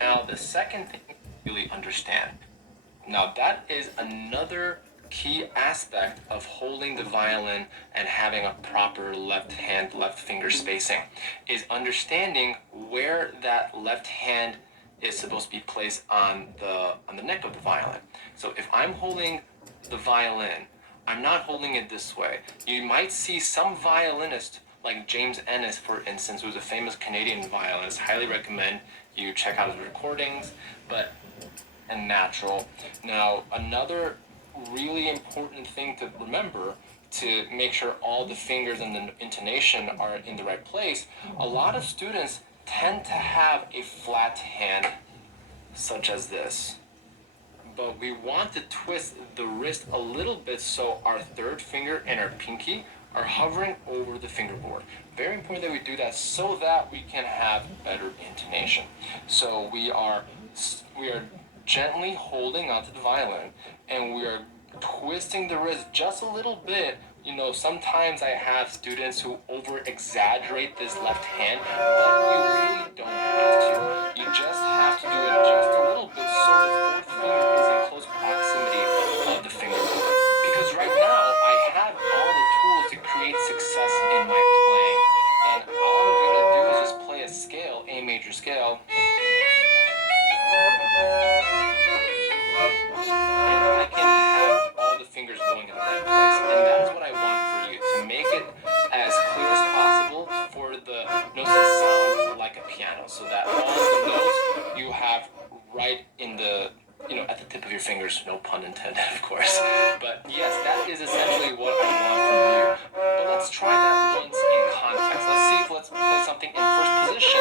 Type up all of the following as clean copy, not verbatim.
Now, the second thing to really understand, now that is another key aspect of holding the violin and having a proper left hand, left finger spacing, is understanding where that left hand is supposed to be placed on the neck of the violin. So if I'm holding the violin, I'm not holding it this way. You might see some violinists like James Ennis, for instance, who's a famous Canadian violinist. Highly recommend you check out his recordings, but and natural. Now, another really important thing to remember to make sure all the fingers and the intonation are in the right place, a lot of students tend to have a flat hand, such as this. But we want to twist the wrist a little bit so our third finger and our pinky are hovering over the fingerboard. Very important that we do that so that we can have better intonation. So we are gently holding onto the violin and we are twisting the wrist just a little bit. You know, sometimes I have students who over exaggerate this left hand, but you really don't have to. You just have to do it just a little bit so the fourth finger is in close proximity of the fingerboard. Because right now I have all the tools to create success in my playing. And all I'm gonna do is just play a scale, A major scale. I can have all the fingers going in the right place. And that is what I want for you, to make it as clear as possible for the notes to sound like a piano, so that all the notes you have right in the, at the tip of your fingers, no pun intended, of course. But yes, that is essentially what I want from you. But let's try that once in context. Let's play something in first position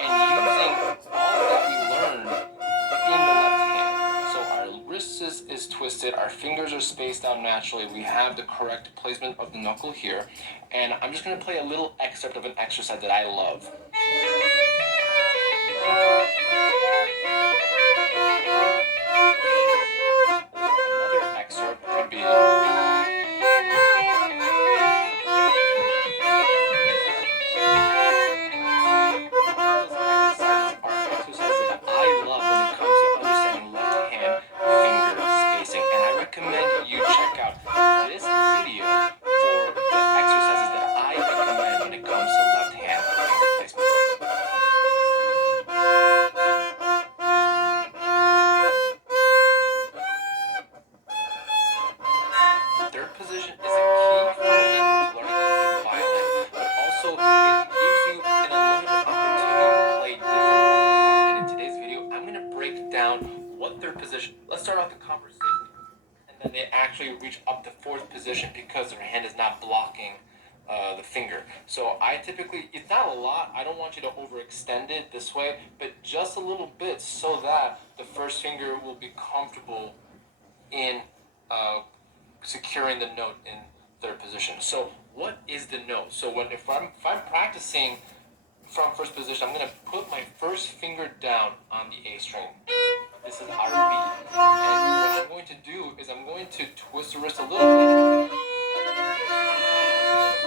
and using all that we learned in the left hand. So our wrist is twisted, our fingers are spaced out naturally, we have the correct placement of the knuckle here, and I'm just going to play a little excerpt of an exercise that I love. Another excerpt could be... You check out this video for the exercises that I recommend when it comes to left hand finger placement. Third position is a key fundamental to learning how to play the violin, but also it gives you an unlimited opportunity to play different parts. And in today's video, I'm going to break down what third position. Let's start off the conversation. And they actually reach up to fourth position because their hand is not blocking the finger. So I typically, it's not a lot, I don't want you to overextend it this way, but just a little bit so that the first finger will be comfortable in securing the note in third position. So what is the note? So if I'm practicing from first position, I'm going to put my first finger down on the A string. This is our B. And what I'm going to do is I'm going to twist the wrist a little bit. And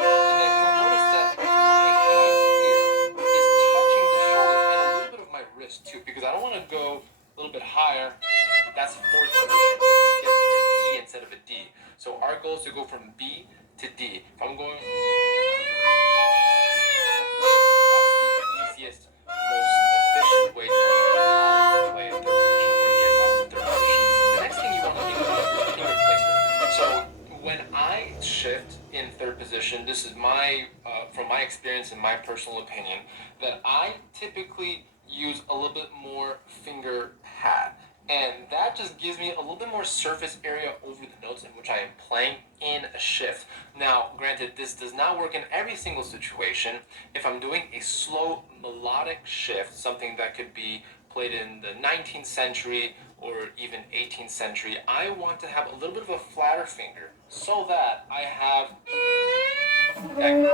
then you'll notice that my hand here is touching the shoulder and a little bit of my wrist too, because I don't want to go a little bit higher. That's fourth position. We get an E instead of a D. So our goal is to go from B to D. If I'm going... That's the easiest, most efficient way to play in third position or get up to third position. The next thing you want to think about is finger placement. So when I shift in third position, this is my, from my experience and my personal opinion, that I typically use a little bit more finger pad. And that just gives me a little bit more surface area over the notes in which I am playing in a shift. Now, granted, this does not work in every single situation. If I'm doing a slow melodic shift, something that could be played in the 19th century or even 18th century, I want to have a little bit of a flatter finger so that I have that and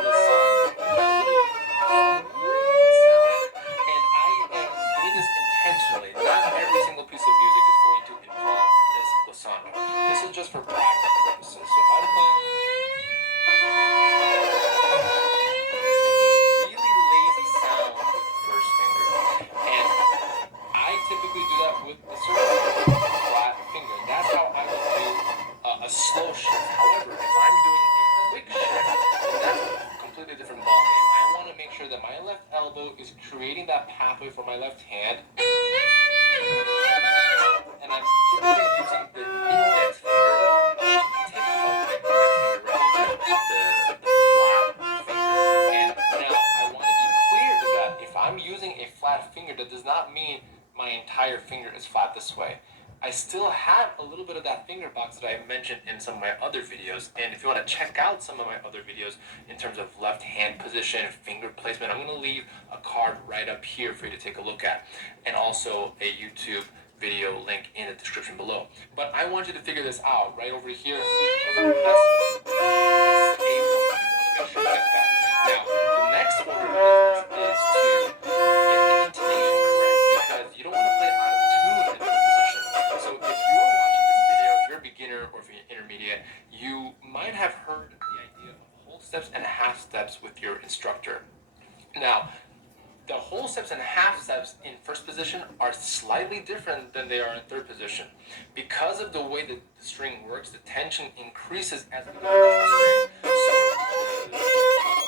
I am doing this intentionally. Not every single piece of music is going to involve this glissando. This is just for practice purposes. So if I'm playing making really lazy sounds with the first finger, and left hand, and I'm typically using the index finger, tip of my index finger rather than the flat finger. And now I want to be clear that if I'm using a flat finger, that does not mean my entire finger is flat this way. I still have a little bit of that finger box that I mentioned in some of my other videos. And if you want to check out some of my other videos in terms of left hand position, finger placement, I'm going to leave a card right up here for you to take a look at. And also a YouTube video link in the description below. But I want you to figure this out right over here. That's A1. You want to make sure you get that. Now, the next order of business is to get the intonation correct, because you don't want to play out of tune in the position. So if you're watching this video, if you're a beginner or if you're intermediate, you might have heard the idea of whole steps and half steps with your instructor. Now, the whole steps and half steps in first position are slightly different than they are in third position. Because of the way that the string works, the tension increases as we go down the string.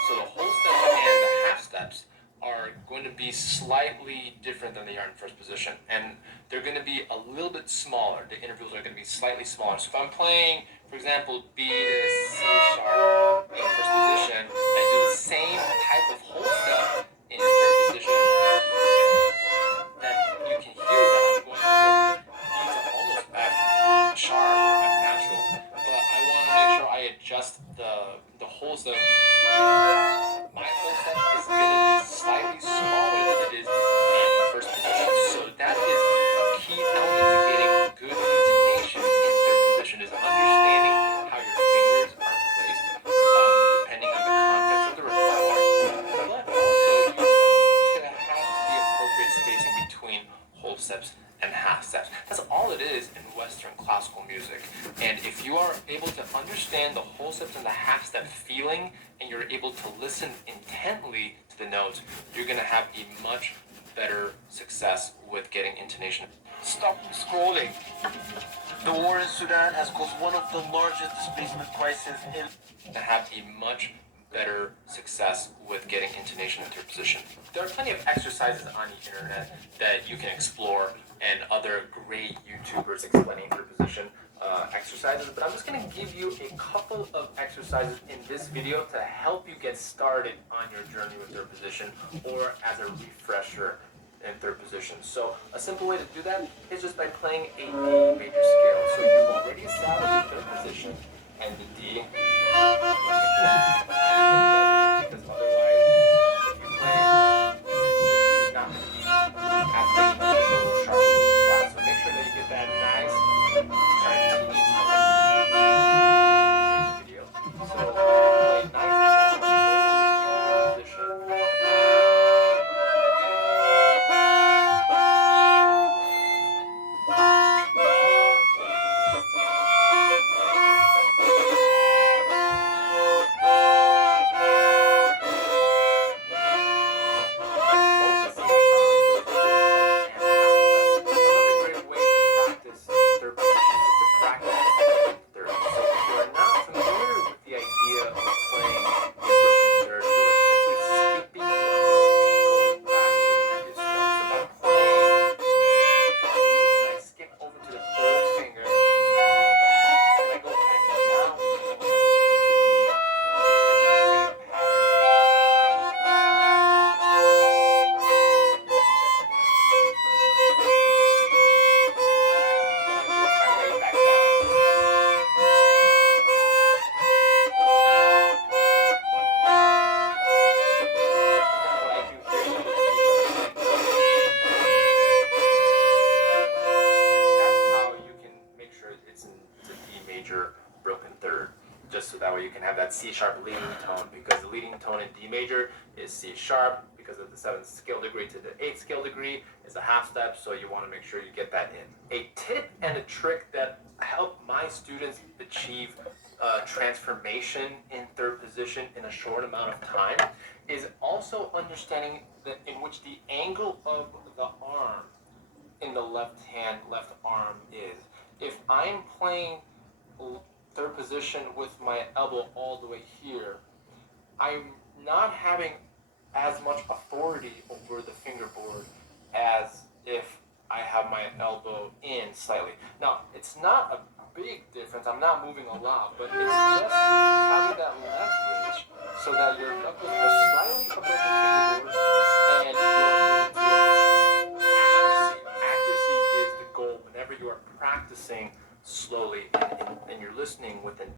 So the whole steps and the half steps are going to be slightly different than they are in first position. And they're going to be a little bit smaller. The intervals are going to be slightly smaller. So if I'm playing, for example, B to C sharp in first position, and do the same type of whole step in third position, then you can hear that I'm going from D to almost F sharp, F natural. But I want to make sure I adjust the whole step. My whole step is going to be slightly smaller than it is in first position. So that is a key element to getting good intonation in third position, is understanding how your fingers are placed depending on the context of the repertoire. But also you want to have the appropriate spacing between whole steps and half steps. That's all it is in Western classical music. And if you are able to understand the whole steps and the half step feeling, and you're able to listen intently to the notes, you're going to have a much better success with getting intonation. Stop scrolling. The war in Sudan has caused one of the largest displacement crises in... To have a much better success with getting intonation in third position. There are plenty of exercises on the internet that you can explore, and other great YouTubers explaining third position exercises, but I'm just going to give you a couple of exercises in this video to help you get started on your journey with third position, or as a refresher in third position. So a simple way to do that is just by playing a D major scale. So you've already established the third position and the D. Because otherwise, if you play, the D is not going to be as much as a little sharp or flat. So make sure that you get that nice tartini tone. Video. So play nice long position. Broken third, just so that way you can have that C sharp leading tone, because the leading tone in D major is C sharp, because of the 7th scale degree to the 8th scale degree is a half step, so you want to make sure you get that in. A tip and a trick that help my students achieve transformation in third position in a short amount of time is also understanding that in which the angle of the arm in the left hand, left arm is. If I'm playing third position with my elbow all the way here, I'm not having as much authority over the fingerboard as if I have my elbow in slightly. Now, it's not a big difference. I'm not moving a lot, but it's just having that leverage so that your knuckles are slightly above the fingerboard and your accuracy. Accuracy is the goal whenever you are practicing slowly and you're listening with an